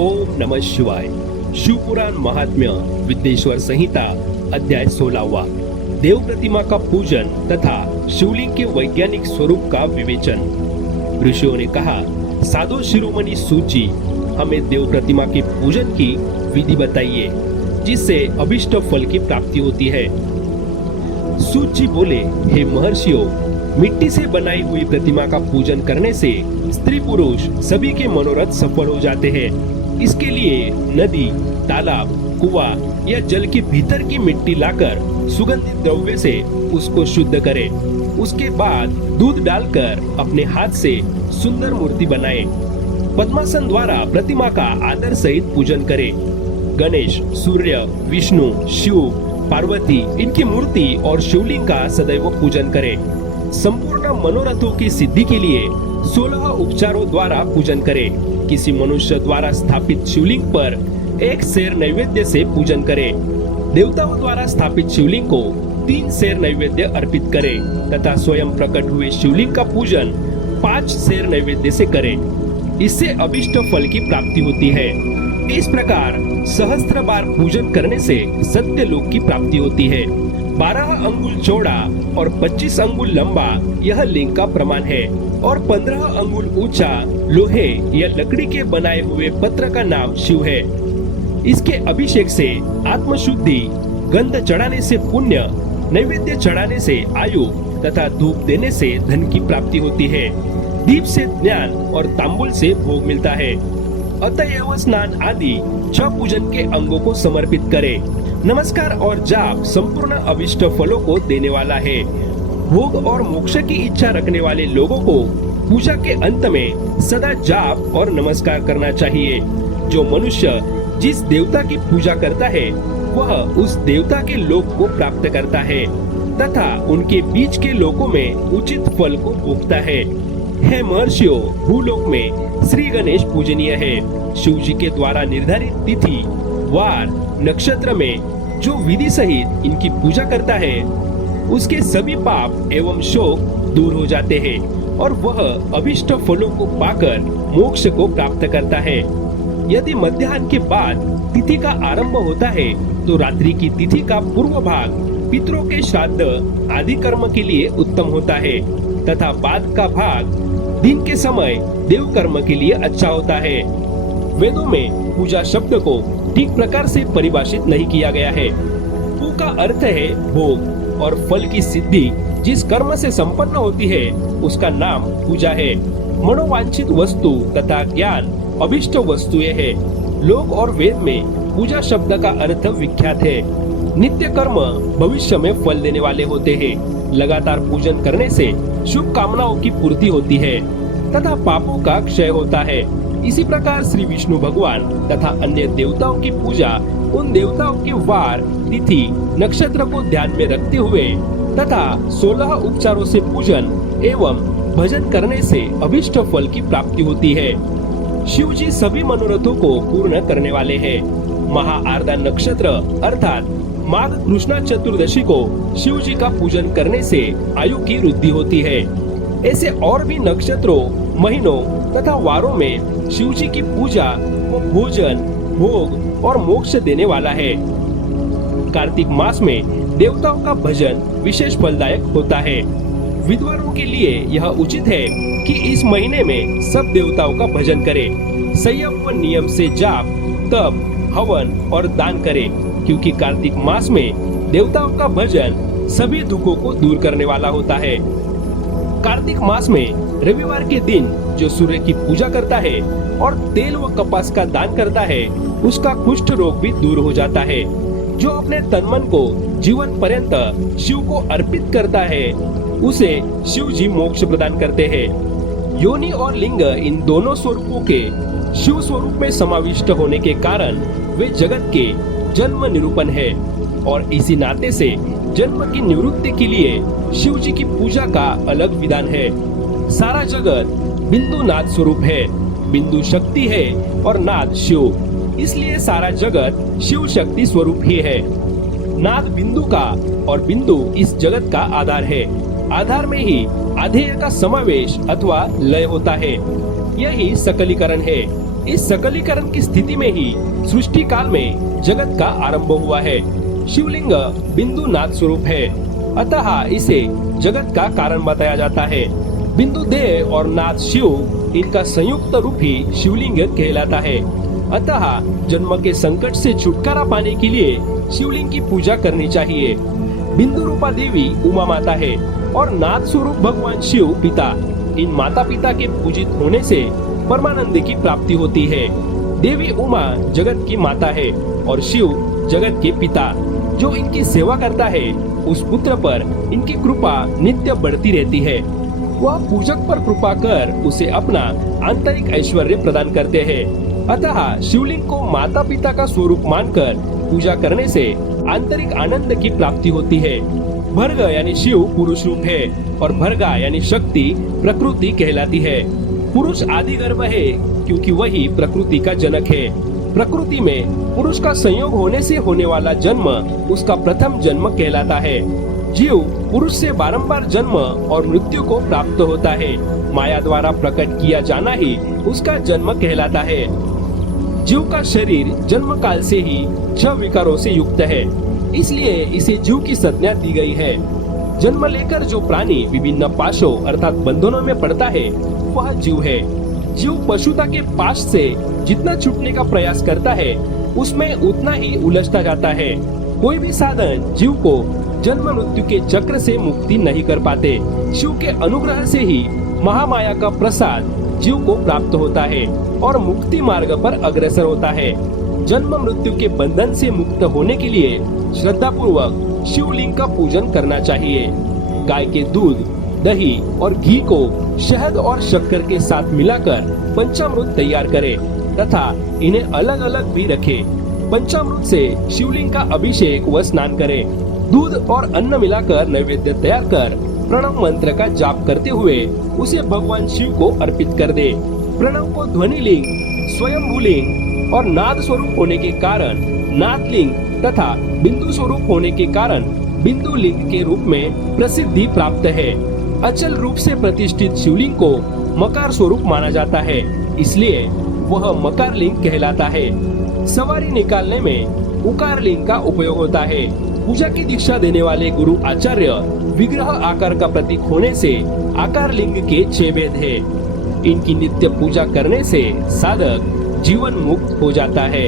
ओम नमः शिवाय। शिवपुराण महात्म्य विद्येश्वर संहिता अध्याय 16वां। देव प्रतिमा का पूजन तथा शिवलिंग के वैज्ञानिक स्वरूप का विवेचन। ऋषियों ने कहा, साधो शिरोमणि सूत जी, हमें देव प्रतिमा के पूजन की विधि बताइए जिससे अभिष्ट फल की प्राप्ति होती है। सूत जी बोले, हे महर्षियों, मिट्टी से बनाई हुई प्रतिमा का पूजन करने से स्त्री पुरुष सभी के मनोरथ सफल हो जाते हैं। इसके लिए नदी, तालाब, कुआं या जल के भीतर की मिट्टी लाकर सुगंधित द्रव्य से उसको शुद्ध करें। उसके बाद दूध डालकर अपने हाथ से सुंदर मूर्ति बनाएं। पद्मासन द्वारा प्रतिमा का आदर सहित पूजन करें। गणेश, सूर्य, विष्णु, शिव, पार्वती इनकी मूर्ति और शिवलिंग का सदैव पूजन करें। संपूर्ण मनोरथों की सिद्धि के लिए 16 उपचारों द्वारा पूजन करें। किसी मनुष्य द्वारा स्थापित शिवलिंग पर एक सेर नैवेद्य से पूजन करें। देवताओं द्वारा स्थापित शिवलिंग को 3 सेर नैवेद्य अर्पित करें तथा स्वयं प्रकट हुए शिवलिंग का पूजन 5 सेर नैवेद्य से करें। इससे अभिष्ट फल की प्राप्ति होती है। इस प्रकार सहस्त्र बार पूजन करने से सत्य लोक की प्राप्ति होती है। 12 अंगुल चौड़ा और 25 अंगुल लंबा यह लिंग का प्रमाण है और 15 अंगुल ऊंचा लोहे या लकड़ी के बनाए हुए पत्र का नाम शिव है। इसके अभिषेक से आत्मशुद्धि, गंध चढ़ाने से पुण्य, नैवेद्य चढ़ाने से आयु तथा धूप देने से धन की प्राप्ति होती है। दीप से ज्ञान और तांबुल से भोग मिलता है। अतएव स्नान आदि 6 पूजन के अंगों को समर्पित करें। नमस्कार और जाप संपूर्ण अभिष्ट फलों को देने वाला है। भोग और मोक्ष की इच्छा रखने वाले लोगों को पूजा के अंत में सदा जाप और नमस्कार करना चाहिए। जो मनुष्य जिस देवता की पूजा करता है वह उस देवता के लोक को प्राप्त करता है तथा उनके बीच के लोकों में उचित फल को भोगता है। हे महर्षियों, भूलोक में श्री गणेश पूजनीय है। शिव जी के द्वारा निर्धारित तिथि, वार, नक्षत्र में जो विधि सहित इनकी पूजा करता है उसके सभी पाप एवं शोक दूर हो जाते हैं और वह अभिष्ट फलों को पाकर मोक्ष को प्राप्त करता है। यदि मध्याह्न के बाद तिथि का आरंभ होता है तो रात्रि की तिथि का पूर्व भाग पितरों के श्राद्ध आदि कर्म के लिए उत्तम होता है तथा बाद का भाग दिन के समय देव कर्म के लिए अच्छा होता है। वेदों में पूजा शब्द को ठीक प्रकार से परिभाषित नहीं किया गया है। पू का अर्थ है भोग और फल की सिद्धि जिस कर्म से संपन्न होती है उसका नाम पूजा है। मनोवांछित वस्तु तथा ज्ञान अभिष्ट वस्तुएं है। लोक और वेद में पूजा शब्द का अर्थ विख्यात है। नित्य कर्म भविष्य में फल देने वाले होते हैं। लगातार पूजन करने से शुभ कामनाओं की पूर्ति होती है तथा पापों का क्षय होता है। इसी प्रकार श्री विष्णु भगवान तथा अन्य देवताओं की पूजा उन देवताओं के वार, तिथि, नक्षत्र को ध्यान में रखते हुए तथा 16 उपचारों से पूजन एवं भजन करने से अभिष्ट फल की प्राप्ति होती है। शिव जी सभी मनोरथों को पूर्ण करने वाले हैं। महाआर्द्रा नक्षत्र अर्थात माघ कृष्णा चतुर्दशी को शिव जी का पूजन करने से आयु की वृद्धि होती है। ऐसे और भी नक्षत्रों, महीनों तथा वारों में शिव जी की पूजा वो भोजन, भोग और मोक्ष देने वाला है। कार्तिक मास में देवताओं का भजन विशेष फलदायक होता है। विद्वानों के लिए यह उचित है कि इस महीने में सब देवताओं का भजन करें। संयम व नियम से जाप, तप, हवन और दान करें, क्योंकि कार्तिक मास में देवताओं का भजन सभी दुखों को दूर करने वाला होता है। कार्तिक मास में रविवार के दिन जो सूर्य की पूजा करता है और तेल व कपास का दान करता है उसका कुष्ठ रोग भी दूर हो जाता है। जो अपने तन मन को जीवन पर्यंत शिव को अर्पित करता है उसे शिव जी मोक्ष प्रदान करते हैं। योनि और लिंग इन दोनों स्वरूपों के शिव स्वरूप में समाविष्ट होने के कारण वे जगत के जन्म निरूपण है और इसी नाते से जन्म की निवृत्ति के लिए शिव जी की पूजा का अलग विधान है। सारा जगत बिंदु नाद स्वरूप है। बिंदु शक्ति है और नाद शिव, इसलिए सारा जगत शिव शक्ति स्वरूप ही है। नाद बिंदु का और बिंदु इस जगत का आधार है। आधार में ही आधेय का समावेश अथवा लय होता है। यही सकलीकरण है। इस सकलीकरण की स्थिति में ही सृष्टि काल में जगत का आरंभ हुआ है। शिवलिंग बिंदु नाद स्वरूप है, अतः इसे जगत का कारण बताया जाता है। बिंदु देह और नाद शिव, इनका संयुक्त रूप ही शिवलिंग कहलाता है। अतः जन्म के संकट से छुटकारा पाने के लिए शिवलिंग की पूजा करनी चाहिए। बिंदु रूपा देवी उमा माता है और नाद स्वरूप भगवान शिव पिता। इन माता पिता के पूजित होने से परमानंद की प्राप्ति होती है। देवी उमा जगत की माता है और शिव जगत के पिता। जो इनकी सेवा करता है उस पुत्र पर इनकी कृपा नित्य बढ़ती रहती है। वह पूजक पर कृपा कर उसे अपना आंतरिक ऐश्वर्य प्रदान करते हैं। अतः शिवलिंग को माता पिता का स्वरूप मानकर पूजा करने से आंतरिक आनंद की प्राप्ति होती है। भर्ग यानी शिव पुरुष रूप है और भर्गा यानी शक्ति प्रकृति कहलाती है। पुरुष आदि गर्भ है क्योंकि वही प्रकृति का जनक है। प्रकृति में पुरुष का संयोग होने से होने वाला जन्म उसका प्रथम जन्म कहलाता है। जीव पुरुष से बारंबार जन्म और मृत्यु को प्राप्त होता है। माया द्वारा प्रकट किया जाना ही उसका जन्म कहलाता है। जीव का शरीर जन्म काल से ही 6 विकारों से युक्त है, इसलिए इसे जीव की संज्ञा दी गई है। जन्म लेकर जो प्राणी विभिन्न पाशों अर्थात बंधनों में पड़ता है वह जीव है। जीव पशुता के पाश से जितना छूटने का प्रयास करता है उसमें उतना ही उलझता जाता है। कोई भी साधन जीव को जन्म मृत्यु के चक्र से मुक्ति नहीं कर पाते। शिव के अनुग्रह से ही महामाया का प्रसाद जीव को प्राप्त होता है और मुक्ति मार्ग पर अग्रसर होता है। जन्म मृत्यु के बंधन से मुक्त होने के लिए श्रद्धा पूर्वक शिवलिंग का पूजन करना चाहिए। गाय के दूध, दही और घी को शहद और शक्कर के साथ मिलाकर पंचामृत तैयार करें तथा इन्हें अलग अलग भी रखें। पंचामृत से शिवलिंग का अभिषेक व स्नान करें। दूध और अन्न मिलाकर नैवेद्य तैयार कर प्रणव मंत्र का जाप करते हुए उसे भगवान शिव को अर्पित कर दे। प्रणव को ध्वनि लिंग, स्वयंभू लिंग और नाद स्वरूप होने के कारण नाद लिंग तथा बिंदु स्वरूप होने के कारण बिंदु लिंग के रूप में प्रसिद्धि प्राप्त है। अचल रूप से प्रतिष्ठित शिवलिंग को मकार स्वरूप माना जाता है, इसलिए वह मकार लिंग कहलाता है। सवारी निकालने में उकार लिंग का उपयोग होता है। पूजा की दीक्षा देने वाले गुरु आचार्य विग्रह आकार का प्रतीक होने से आकार लिंग के 6 भेद है। इनकी नित्य पूजा करने से साधक जीवन मुक्त हो जाता है।